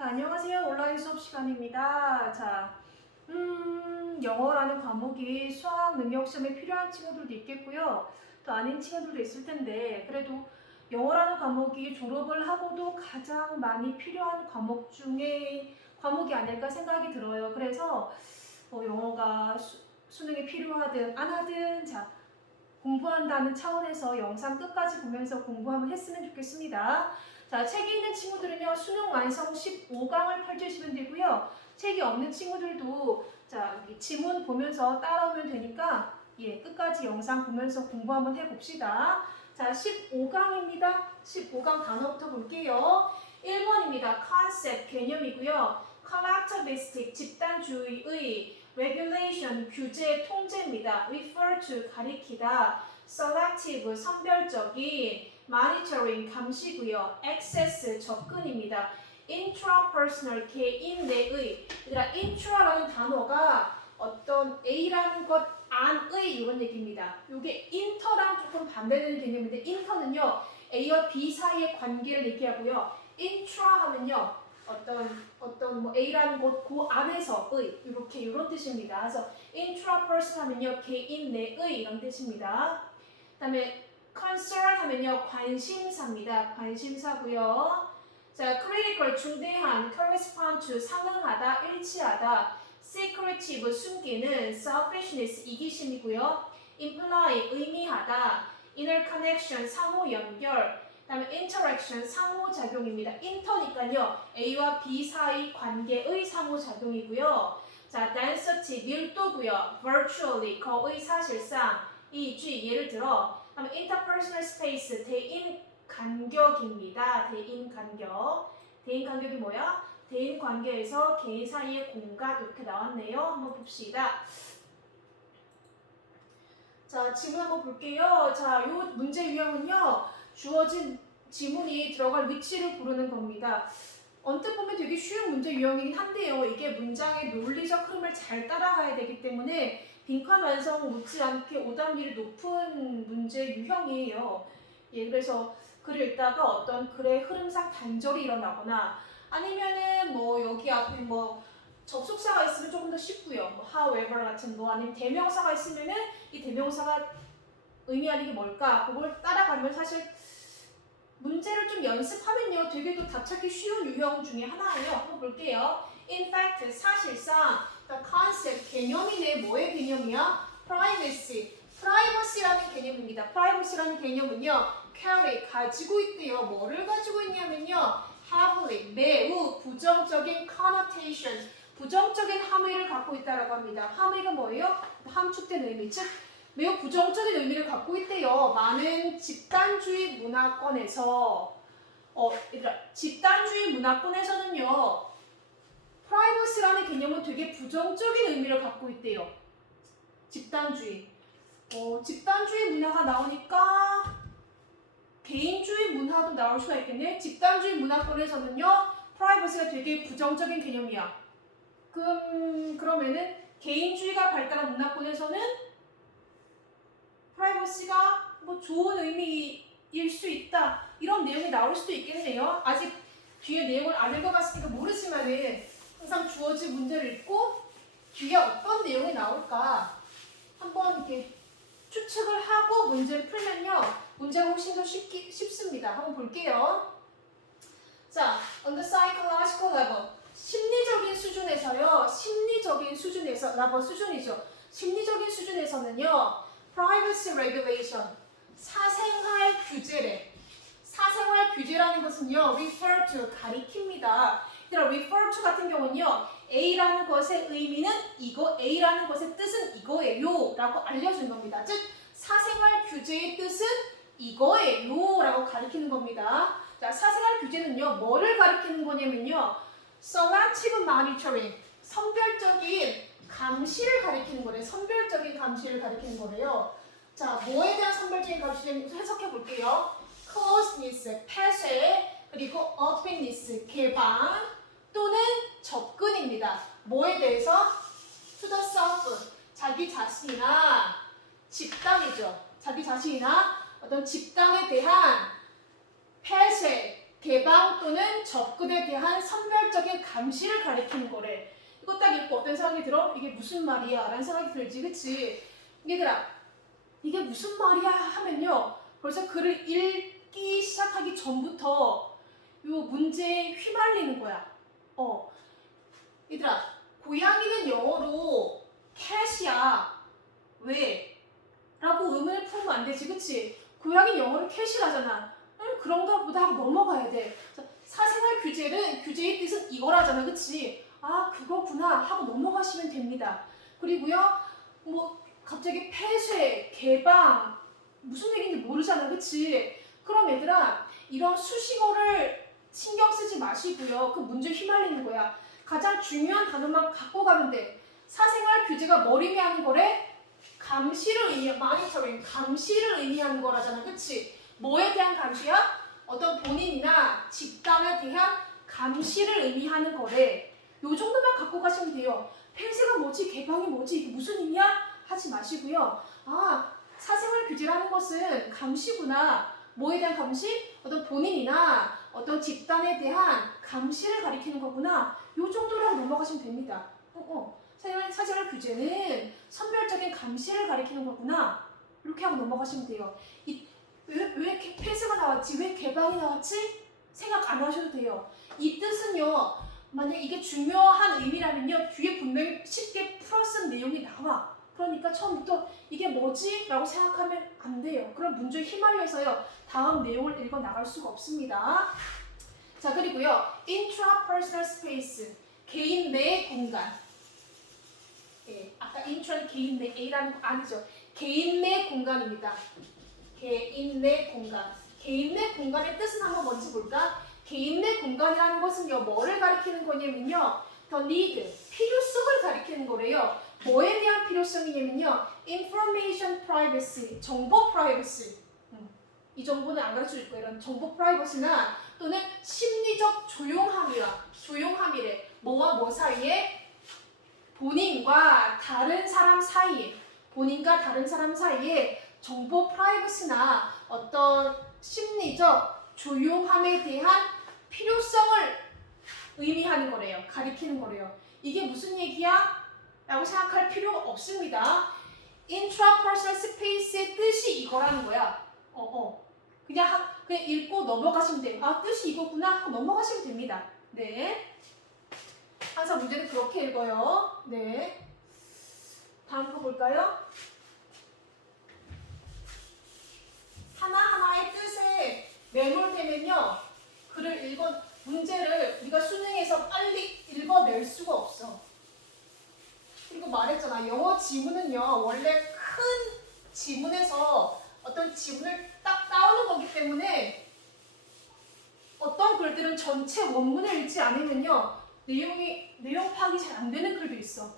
안녕하세요. 온라인 수업 시간입니다. 영어라는 과목이 수학 능력 시험에 필요한 친구들도 있겠고요. 또 아닌 친구들도 있을 텐데, 그래도 영어라는 과목이 졸업을 하고도 가장 많이 필요한 과목 중에 과목이 아닐까 생각이 들어요. 그래서 영어가 수능에 필요하든 안 하든 공부한다는 차원에서 영상 끝까지 보면서 공부 한번 했으면 좋겠습니다. 책이 있는 친구들은요, 수능 완성 15강을 펼치시면 되고요. 책이 없는 친구들도 여기 지문 보면서 따라오면 되니까 끝까지 영상 보면서 공부 한번 해봅시다. 15강입니다. 15강 단어부터 볼게요. 1번입니다. 컨셉 개념이고요. collectivistic 집단주의의 regulation 규제 통제입니다. refer to 가리키다. selective 선별적인. monitoring 감시고요. access 접근입니다. intrapersonal 개인 내의. 얘들아, intra라는 단어가 어떤 A라는 것 안의 이런 얘기입니다. 이게 inter랑 조금 반대되는 개념인데 inter는요 A와 B 사이의 관계를 얘기하고요. intra 하면요 어떤 뭐 A라는 곳 그 안에서의 이렇게 이런 뜻입니다. 그래서 intrapersonal 하면요 개인 내의 이런 뜻입니다. 그다음에 concern 하면요 관심사입니다. 관심사고요. critical 중대한, correspond to 상응하다, 일치하다, secretive 숨기는, selfishness 이기심이고요. imply 의미하다, inner connection 상호 연결, 그다음에 interaction 상호작용입니다. inter니까요 A와 B 사이 관계의 상호작용이고요. density 밀도고요. virtually 거의 사실상 e.g. 예를 들어 interpersonal space 대인 간격입니다. 대인 간격. 대인 간격이 뭐야? 대인 관계에서 개인 사이의 공간 이렇게 나왔네요. 한번 봅시다. 지문 한번 볼게요. 요 문제 유형은요. 주어진 지문이 들어갈 위치를 고르는 겁니다. 언뜻 보면 되게 쉬운 문제 유형이긴 한데요. 이게 문장의 논리적 흐름을 잘 따라가야 되기 때문에 빈칸 완성 못지않게 오답률이 높은 문제 유형이에요. 그래서 글을 읽다가 어떤 글의 흐름상 단절이 일어나거나 아니면은 뭐 여기 앞에 뭐 접속사가 있으면 조금 더 쉽고요. 뭐 however 같은 거 아니면 대명사가 있으면은 이 대명사가 의미하는 게 뭘까? 그걸 따라가면 사실 문제를 좀 연습하면요. 되게 또 답찾기 쉬운 유형 중에 하나예요. 한번 볼게요. In fact, 사실상 the concept, 개념이네. 뭐의 개념이야? privacy. privacy라는 개념입니다. privacy라는 개념은요. carry, 가지고 있대요. 뭐를 가지고 있냐면요. heavily, 매우 부정적인 connotation, 부정적인 함의를 갖고 있다라고 합니다. 함의가 뭐예요? 함축된 의미, 즉 매우 부정적인 의미를 갖고 있대요. 많은 집단주의 문화권에서 집단주의 문화권에서는요. 프라이버시라는 개념은 되게 부정적인 의미를 갖고 있대요. 집단주의. 집단주의 문화가 나오니까 개인주의 문화도 나올 수가 있겠네. 집단주의 문화권에서는요. 프라이버시가 되게 부정적인 개념이야. 그러면은 개인주의가 발달한 문화권에서는 프라이버시가 뭐 좋은 의미일 수 있다. 이런 내용이 나올 수도 있겠네요. 아직 뒤에 내용을 안 읽어봤으니까 모르지만은 항상 주어진 문제를 읽고 뒤에 어떤 내용이 나올까 한번 이렇게 추측을 하고 문제를 풀면요. 문제가 훨씬 더 쉽습니다. 한번 볼게요. On the psychological level. 심리적인 수준에서요. 심리적인 수준에서, level 수준이죠. 심리적인 수준에서는요. Privacy regulation, 사생활 규제래. 사생활 규제라는 것은요, refer to, 가리킵니다. refer to 같은 경우는요, A라는 것의 의미는 이거, A라는 것의 뜻은 이거예요 라고 알려준 겁니다. 즉, 사생활 규제의 뜻은 이거예요 라고 가리키는 겁니다. 사생활 규제는요, 뭐를 가리키는 거냐면요, selective monitoring, 선별적인 감시를 가리키는 거래요. 선별적인 감시를 가리키는 거래요. 뭐에 대한 선별적인 감시를 해석해 볼게요. closeness, 폐쇄, 그리고 openness, 개방, 또는 접근입니다. 뭐에 대해서? to the self, 자기 자신이나 집단이죠. 자기 자신이나 어떤 집단에 대한 폐쇄, 개방 또는 접근에 대한 선별적인 감시를 가리키는 거래. 이거 딱 읽고 어떤 생각이 들어? 이게 무슨 말이야? 라는 생각이 들지, 그치? 얘들아, 이게 무슨 말이야? 하면요. 벌써 글을 읽기 시작하기 전부터 요 문제에 휘말리는 거야. 얘들아, 고양이는 영어로 cat이야. 왜? 라고 의문을 풀면 안 되지, 그치? 고양이 영어로 cat이라잖아. 그런가 보다 하고 넘어가야 돼. 사생활 규제의 뜻은 이거라잖아, 그치? 아, 그거구나 하고 넘어가시면 됩니다. 그리고요, 뭐 갑자기 폐쇄, 개방 무슨 얘기인지 모르잖아, 그치? 그럼 얘들아, 이런 수식어를 신경 쓰지 마시고요. 그 문제에 휘말리는 거야. 가장 중요한 단어만 갖고 가면 돼. 사생활 규제가 뭘 의미하는 거래? 감시를 의미하는 거라잖아, 그치? 뭐에 대한 감시야? 어떤 본인이나 집단에 대한 감시를 의미하는 거래. 요 정도만 갖고 가시면 돼요. 폐쇄가 뭐지? 개방이 뭐지? 이게 무슨 의미야? 하지 마시고요. 아, 사생활 규제라는 것은 감시구나. 뭐에 대한 감시? 어떤 본인이나 어떤 집단에 대한 감시를 가리키는 거구나. 요 정도로 넘어가시면 됩니다. 사생활 규제는 선별적인 감시를 가리키는 거구나. 이렇게 하고 넘어가시면 돼요. 왜 폐쇄가 나왔지? 왜 개방이 나왔지? 생각 안 하셔도 돼요. 이 뜻은요, 만약 이게 중요한 의미라면요, 뒤에 분명히 쉽게 풀어쓴 내용이 나와. 그러니까 처음부터 이게 뭐지? 라고 생각하면 안 돼요. 그럼 문제에 휘말려서요, 다음 내용을 읽어 나갈 수가 없습니다. 자, 그리고요, intrapersonal space, 개인 내 공간. 예, 아까 intra는 개인 내, A라는 거 아니죠. 개인 내 공간입니다. 개인 내 공간. 개인 내 공간의 뜻은 한번 먼저 볼까? 개인 내 공간이라는 것은요, 뭐를 가리키는 거냐면요, the need, 필요성을 가리키는 거래요. 뭐에 대한 필요성이냐면요, information privacy, 정보 프라이버시. 이 정보는 안 가르쳐 줄 거예요. 이런 정보 프라이버시나 또는 심리적 조용함이래. 뭐와 뭐 사이에? 본인과 다른 사람 사이에 정보 프라이버시나 어떤 심리적 조용함에 대한 필요성을 의미하는 거래요. 가리키는 거래요. 이게 무슨 얘기야? 라고 생각할 필요가 없습니다. intrapersonal space의 뜻이 이거라는 거야. 그냥 읽고 넘어가시면 돼요. 아, 뜻이 이거구나 하고 넘어가시면 됩니다. 네. 항상 문제는 그렇게 읽어요. 네. 다음 거 볼까요? 하나하나의 뜻에 매몰되면요, 문제를 우리가 수능에서 빨리 읽어낼 수가 없어. 그리고 말했잖아, 영어 지문은요, 원래 큰 지문에서 어떤 지문을 딱 따오는 거기 때문에 어떤 글들은 전체 원문을 읽지 않으면요, 내용 파악이 잘 안 되는 글도 있어.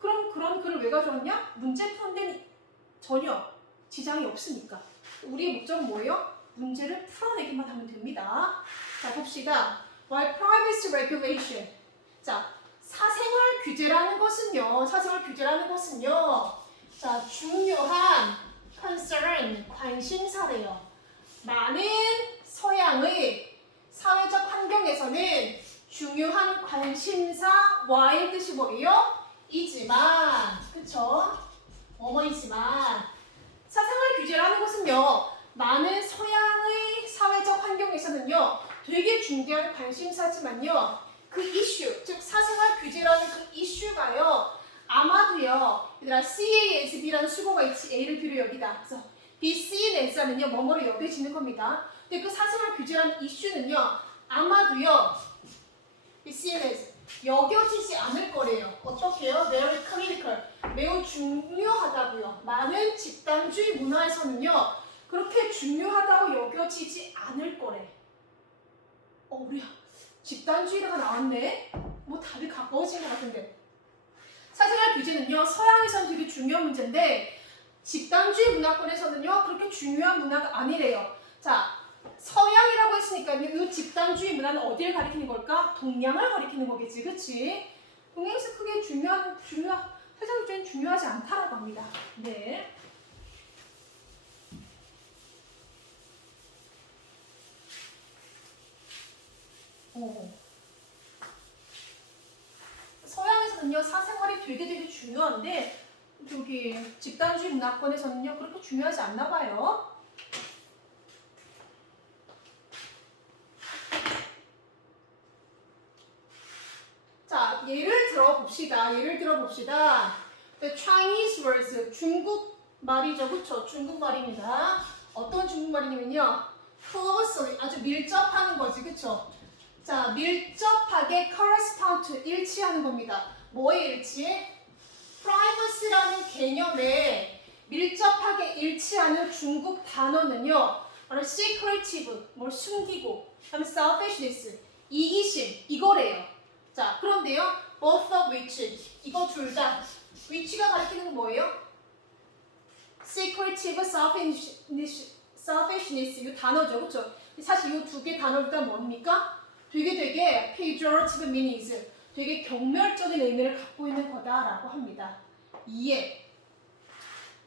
그럼 그런 글을 왜 가져왔냐? 문제 푸는 데는 전혀 지장이 없으니까. 우리의 목적은 뭐예요? 문제를 풀어내기만 하면 됩니다. 자, 봅시다. While privacy regulation. 자, 사생활 규제라는 것은요. 자, 중요한 concern, 관심사래요. 많은 서양의 사회적 환경에서는 중요한 관심사와의 뜻이 뭐예요? 이지만, 그쵸? 뭐뭐이지만 사생활 규제라는 것은요, 많은 서양의 사회적 환경에서는요, 되게 중요한 관심사지만요, 그 이슈, 즉 사생활 규제라는 그 이슈가요, 아마도요, 얘들아 CASB라는 수거가 있지, A를 비로 여기다. 그래서 B, C, N, S하면요, 뭐뭐로 여겨지는 겁니다. 근데 그 사생활 규제라는 이슈는요, 아마도요, B, C, N, S 여겨지지 않을 거래요. 어떻게요? Very critical. 매우 중요하다고요. 많은 집단주의 문화에서는요, 그렇게 중요하다고 여겨지지 않을 거래. 우리 집단주의가 나왔네? 뭐 답이 가까워진 것 같은데. 사생활 규제는요, 서양에서는 되게 중요한 문제인데, 집단주의 문화권에서는요, 그렇게 중요한 문화가 아니래요. 자, 서양이라고 했으니까요, 이 집단주의 문화는 어디를 가리키는 걸까? 동양을 가리키는 거겠지, 그치? 동양에서 크게 사생활 규제는 중요하지 않다라고 합니다. 네. 어. 서양에서는요 사생활이 되게 중요한데 여기 집단주의 문화권에서는요 그렇게 중요하지 않나 봐요. 자, 예를 들어 봅시다. The Chinese words, 중국 말이죠. 그쵸? 중국 말입니다. 어떤 중국 말이냐면요. closely, 아주 밀접하는 거지. 그쵸? 자, 밀접하게 correspond to, 일치하는 겁니다. 뭐에 일치해? privacy라는 개념에 밀접하게 일치하는 중국 단어는요. 바로 secretive, 뭘 숨기고, 그다음에 selfishness, 이기심, 이거래요. 자, 그런데요. both of which, 이거 둘 다, which가 가리키는 건 뭐예요? secretive, selfishness, 이 단어죠. 그쵸? 사실 이 두 개 단어를 다 뭡니까? 되게 pejorative meanings, 되게 경멸적인 의미를 갖고 있는 거다라고 합니다. 이해.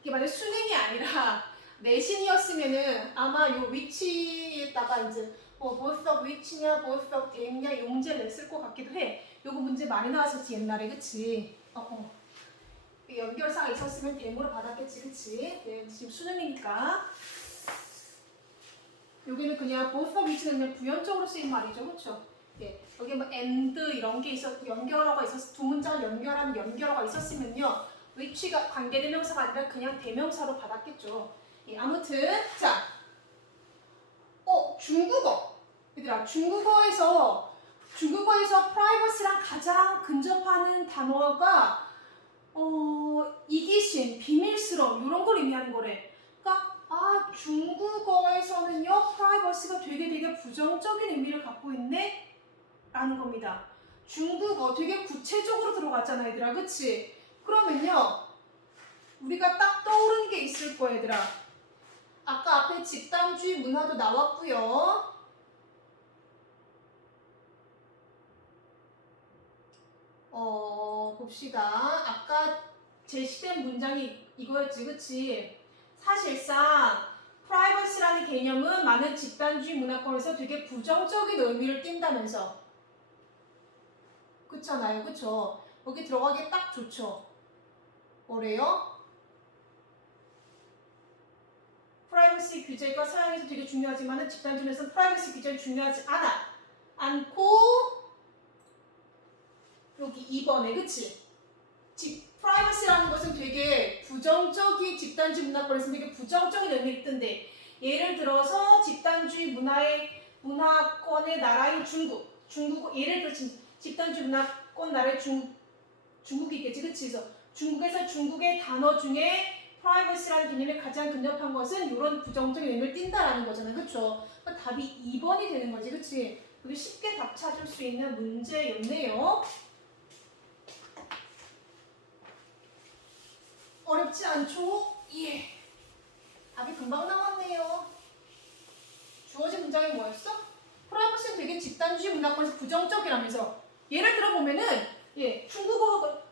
이게 만약 수능이 아니라 내신이었으면은 아마 요 위치에다가 이제 뭐 both of which냐, both of them냐 용제를 냈을 것 같기도 해. 요거 문제 많이 나왔었지 옛날에, 그치? 연결사가 있었으면 데모로 받았겠지, 그치? 네, 지금 수능이니까. 여기는 그냥 both of which는 그냥 부연적으로 쓰인 말이죠, 그쵸? 네, 여기 뭐 and 이런 게 연결어가 있었, 두 문장을 연결하는 연결어가 있었으면요, which가 관계대명사가 아니라 그냥 대명사로 받았겠죠. 예, 아무튼 자, 중국어. 얘들아, 중국어에서 privacy랑 가장 근접하는 단어가 이기심, 비밀스러움 이런 걸 의미하는 거래. 그러니까 중국어에서는요 privacy가 되게 부정적인 의미를 갖고 있네 라는 겁니다. 중국어 되게 구체적으로 들어갔잖아, 얘들아, 그치? 그러면요 우리가 딱 떠오르는 게 있을 거야, 얘들아. 아까 앞에 집단주의 문화도 나왔고요. 봅시다. 아까 제시된 문장이 이거였지, 그치? 사실상 privacy라는 개념은 많은 집단주의 문화권에서 되게 부정적인 의미를 띈다면서. 그렇잖아요, 그쵸? 여기 들어가기 딱 좋죠. 뭐래요? 프라이버시 규제가 서양에서 되게 중요하지만 집단주의에서는 프라이버시 규제는 중요하지 않고 여기 2번에, 그치? 프라이버시라는 것은 되게 부정적인 집단주의 문화권에서는 되게 부정적인 의미를 뜬데, 예를 들어서 집단주의 문화권의 나라인 중국 예를 들어 집단주의 문화권 나라의 중국이 있겠지, 그치? 그래서 중국에서 중국의 단어 중에 privacy라는 개념에 가장 근접한 것은 이런 부정적인 의미를 띈다라는 거잖아요, 그쵸? 그러니까 답이 2번이 되는 거지, 그치? 여기 쉽게 답 찾을 수 있는 문제였네요. 어렵지 않죠? 예. 답이 금방 나왔네요. 주어진 문장이 뭐였어? 프라이버시는 되게 집단주의 문화권에서 부정적이라면서. 예를 들어보면은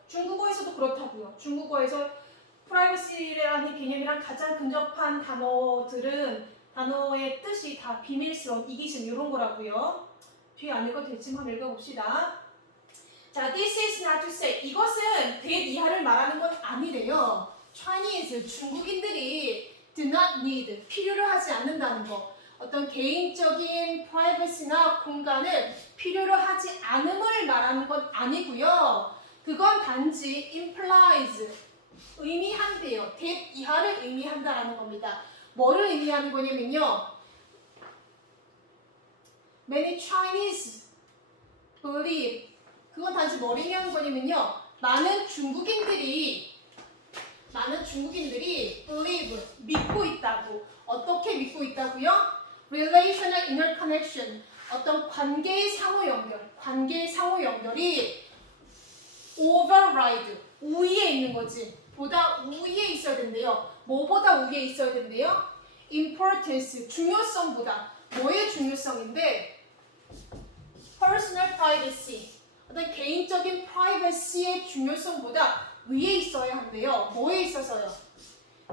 중국어에서도 그렇다고요. 중국어에서 프라이버시라는 개념이랑 가장 근접한 단어의 뜻이 다 비밀스러운, 이기심 이런 거라고요. 뒤에 안 읽어도 되지만 읽어봅시다. 자, this is not to say. 이것은 대이하를 말하는 건 아니래요. Chinese, 중국인들이 do not need, 필요로 하지 않는다는 거. 어떤 개인적인 privacy나 공간을 필요로 하지 않음을 말하는 건 아니고요. 그건 단지 implies, 의미한대요. 대이하를 의미한다라는 겁니다. 뭐를 의미하는 거냐면요. Many Chinese believe, 그건 단지 뭘 의미하는 거냐면요. 많은 중국인들이 believe, 믿고 있다고. 어떻게 믿고 있다고요? Relational interconnection, 어떤 관계의 상호 연결이 override, 우위에 있는 거지. 보다 우위에 있어야 된대요. 뭐보다 우위에 있어야 된대요? importance, 중요성보다. 뭐의 중요성인데? personal privacy, 어떤 개인적인 privacy의 중요성보다 위에 있어야 한대요. 뭐에 있어서요?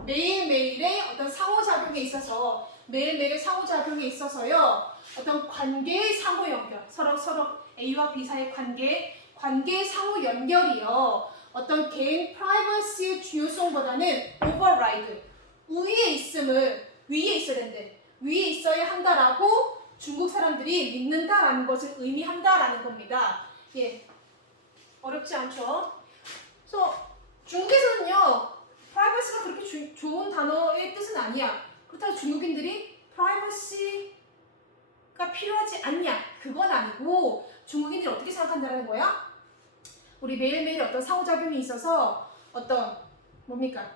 매일매일의 어떤 상호작용에 있어서요. 어떤 관계의 상호 연결, 서로 A와 B 사이의 관계의 상호 연결이요. 어떤 개인 프라이버시의 중요성보다는 override, 위에 있어야 된대. 위에 있어야 한다라고 중국 사람들이 믿는다라는 것을 의미한다라는 겁니다. 예, 어렵지 않죠? 그래서 중국에서는요, 프라이버시가 그렇게 좋은 단어의 뜻은 아니야. 그렇다고 중국인들이 프라이버시가 필요하지 않냐? 그건 아니고 중국인들이 어떻게 생각한다는 거야? 우리 매일매일 어떤 상호작용이 있어서 어떤 뭡니까?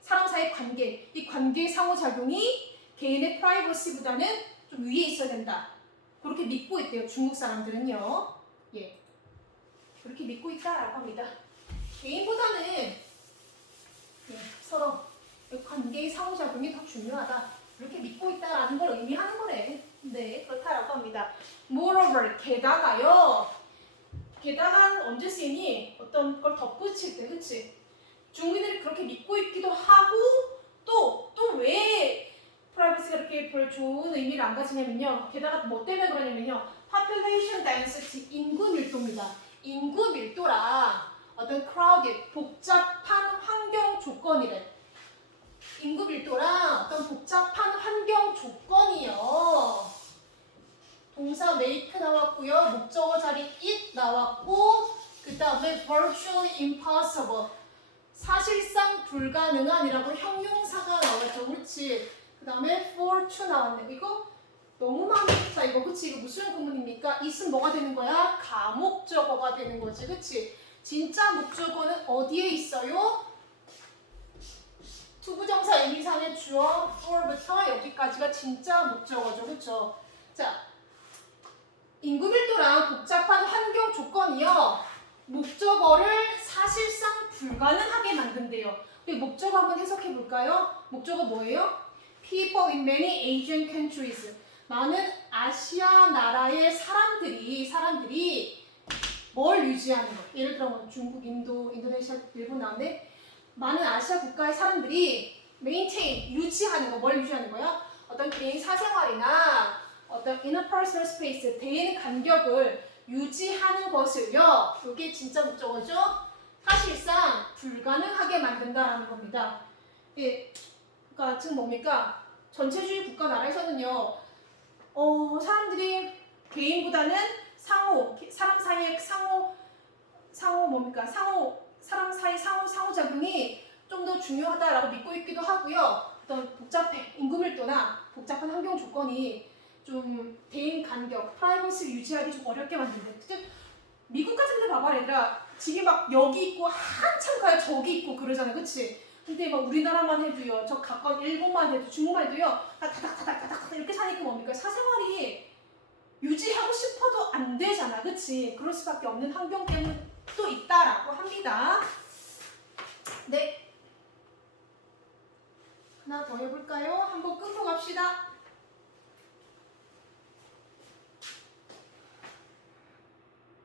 사람 사이의 관계, 이 관계의 상호작용이 개인의 프라이버시보다는 좀 위에 있어야 된다. 그렇게 믿고 있대요, 중국 사람들은요. 예, 그렇게 믿고 있다라고 합니다. 개인보다는 서로 관계의 상호작용이 더 중요하다. 이렇게 믿고 있다라는 걸 의미하는 거래. 네, 그렇다라고 합니다. Moreover, 게다가는 언제 쓰이니? 어떤 걸 덧붙일 때, 그치? 중국인들이 그렇게 믿고 있기도 하고 또 왜 프라이버시가 이렇게 별 좋은 의미를 안 가지냐면요. 게다가 뭐 때문에 그러냐면요. population density, 인구 밀도입니다. 인구 밀도랑 어떤 crowded, 복잡한 환경 조건이래. 인구 밀도랑 어떤 복잡한 환경 조건이요. 동사 make 나왔고요. 목적어 자리 it 나왔고 그 다음에 virtually impossible, 사실상 불가능한이라고 형용사가 나왔죠. 그렇지. 그 다음에 for to 나왔네. 이거 너무 많다 이거. 그치? 이거 무슨 구문입니까? it은 뭐가 되는 거야? 가목적어가 되는 거지. 그치? 진짜 목적어는 어디에 있어요? 투부정사 의미상의 주어 for부터 여기까지가 진짜 목적어죠. 그쵸? 자, 인구 밀도랑 복잡한 환경 조건이요. 목적어를 사실상 불가능하게 만든대요. 우리 목적어 한번 해석해 볼까요? 목적어 뭐예요? People in many Asian countries. 많은 아시아 나라의 사람들이 뭘 유지하는 거? 예를 들어 뭐 중국, 인도, 인도네시아, 일본 나오는데 많은 아시아 국가의 사람들이 maintain, 유지하는 거. 뭘 유지하는 거야? 어떤 개인 사생활이나 어떤 interpersonal space, 대인 간격을 유지하는 것을요. 이게 진짜 목적어죠. 사실상 불가능하게 만든다라는 겁니다. 예, 그러니까 지금 뭡니까? 전체주의 국가 나라에서는요. 사람들이 개인보다는 사람 사이의 사람 사이 상호작용이 좀 더 중요하다라고 믿고 있기도 하고요. 어떤 인구 밀도나 복잡한 환경 조건이 좀 대인 간격, 프라이버시를 유지하기 좀 어렵게 만든대. 즉 미국 같은 데 봐봐 얘들아. 집이 막 여기 있고 한참 가야 저기 있고 그러잖아. 그치? 근데 막 우리나라만 해도요. 저 가까운 일본만 해도 중국만 해도요. 다닥다닥 이렇게 사니까 뭡니까? 사생활이 유지하고 싶어도 안 되잖아. 그치? 그럴 수밖에 없는 환경 때문에 또 있다라고 합니다. 네. 하나 더 해볼까요? 한번 끊고 갑시다.